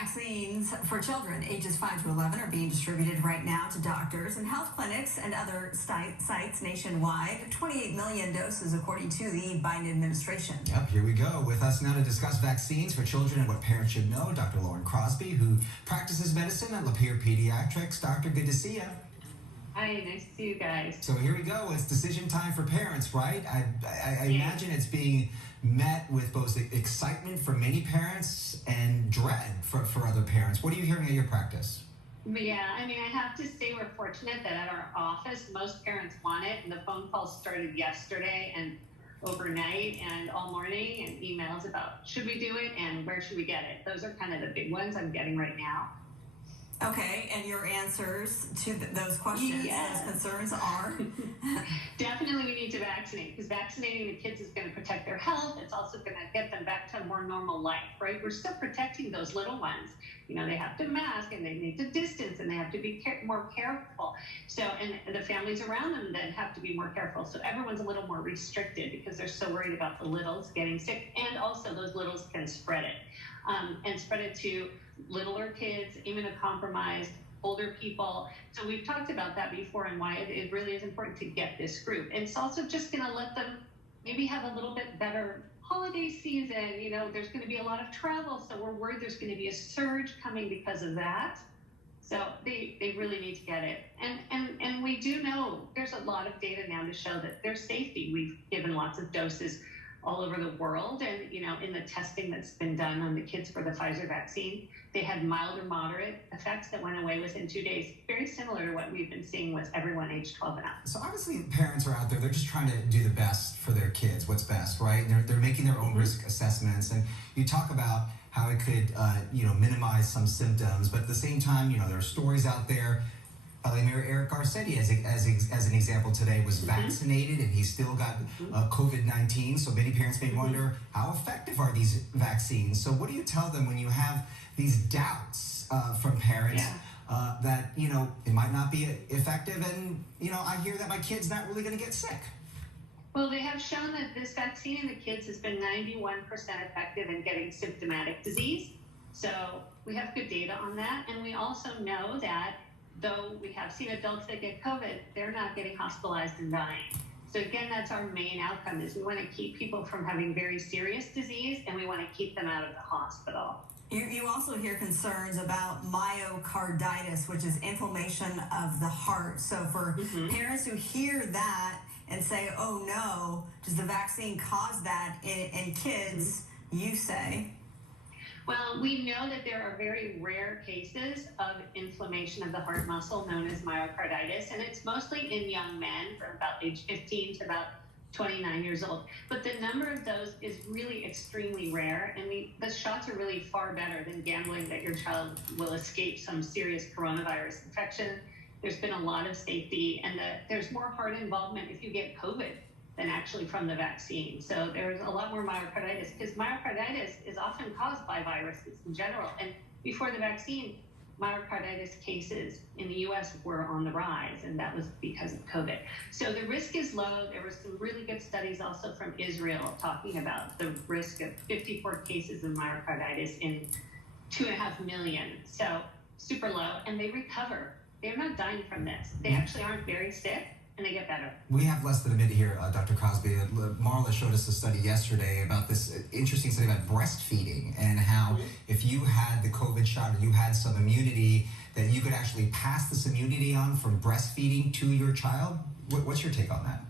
Vaccines for children ages 5 to 11 are being distributed right now to doctors and health clinics and other sites nationwide. 28 million doses, according to the Biden administration. Yep, here we go. With us now to discuss vaccines for children and what parents should know, Dr. Lauren Crosby, who practices medicine at Lapeer Pediatrics. Doctor, good to see you. Hi, nice to see you guys. So here we go. It's decision time for parents, right? I imagine it's being met with both excitement for many parents and dread for other parents. What are you hearing at your practice? Yeah, I mean, I have to say we're fortunate that at our office, most parents want it. And the phone calls started yesterday and overnight and all morning, and emails about should we do it and where should we get it. Those are kind of the big ones I'm getting right now. Okay, and your answers to those questions, those concerns are? Definitely we need to vaccinate, because vaccinating the kids is going to protect their health. It's also going to get them back to a more normal life, right? We're still protecting those little ones. You know, they have to mask and they need to distance and they have to be more careful. So, and the families around them then have to be more careful. So everyone's a little more restricted because they're so worried about the littles getting sick, and also those littles can spread it. And spread it to littler kids, immunocompromised, older people. So we've talked about that before and why it really is important to get this group. And it's also just going to let them maybe have a little bit better holiday season. You know, there's going to be a lot of travel, so we're worried there's going to be a surge coming because of that. So they really need to get it. And we do know there's a lot of data now to show that there's safety. We've given lots of doses all over the world, and you know, in the testing that's been done on the kids for the Pfizer vaccine, they had mild or moderate effects that went away within 2 days, very similar to what we've been seeing with everyone age 12 and up. So obviously parents are out there, they're just trying to do the best for their kids, what's best, right? They're making their own risk assessments, and you talk about how it could minimize some symptoms, but at the same time, you know, there are stories out there. Mayor Eric Garcetti, as an example today, was vaccinated and he still got COVID-19. So many parents may wonder, how effective are these vaccines? So what do you tell them when you have these doubts from parents that, you know, it might not be effective, and, you know, I hear that my kid's not really going to get sick? Well, they have shown that this vaccine in the kids has been 91% effective in getting symptomatic disease. So we have good data on that. And we also know that though we have seen adults that get COVID, they're not getting hospitalized and dying. So again, that's our main outcome, is we want to keep people from having very serious disease, and we want to keep them out of the hospital. You also hear concerns about myocarditis, which is inflammation of the heart. So for parents who hear that and say, oh no, does the vaccine cause that in kids, you say? Well, we know that there are very rare cases of inflammation of the heart muscle known as myocarditis, and it's mostly in young men from about age 15 to about 29 years old. But the number of those is really extremely rare, and the shots are really far better than gambling that your child will escape some serious coronavirus infection. There's been a lot of safety, and there's more heart involvement if you get COVID than actually from the vaccine. So there's a lot more myocarditis, because myocarditis is often caused by viruses in general. And before the vaccine, myocarditis cases in the US were on the rise, and that was because of COVID. So the risk is low. There were some really good studies also from Israel talking about the risk of 54 cases of myocarditis in 2.5 million. So super low, and they recover. They're not dying from this. They actually aren't very sick, and they get better. We have less than a minute here, Dr. Crosby. Marla showed us a study yesterday about this interesting study about breastfeeding, and how if you had the COVID shot or you had some immunity, that you could actually pass this immunity on from breastfeeding to your child. What's your take on that?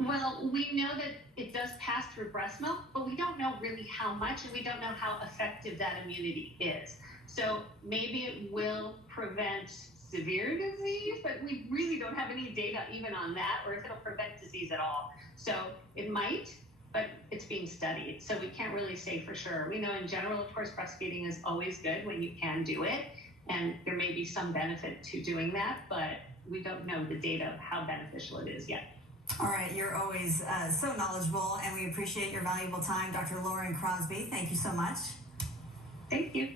Well, we know that it does pass through breast milk, but we don't know really how much, and we don't know how effective that immunity is. So maybe it will prevent severe disease, but we really don't have any data even on that, or if it'll prevent disease at all. So it might, but it's being studied, so we can't really say for sure. We know in general, of course, breastfeeding is always good when you can do it, and there may be some benefit to doing that, but we don't know the data of how beneficial it is yet. All right, you're always so knowledgeable, and we appreciate your valuable time, Dr. Lauren Crosby. Thank you so much. Thank you.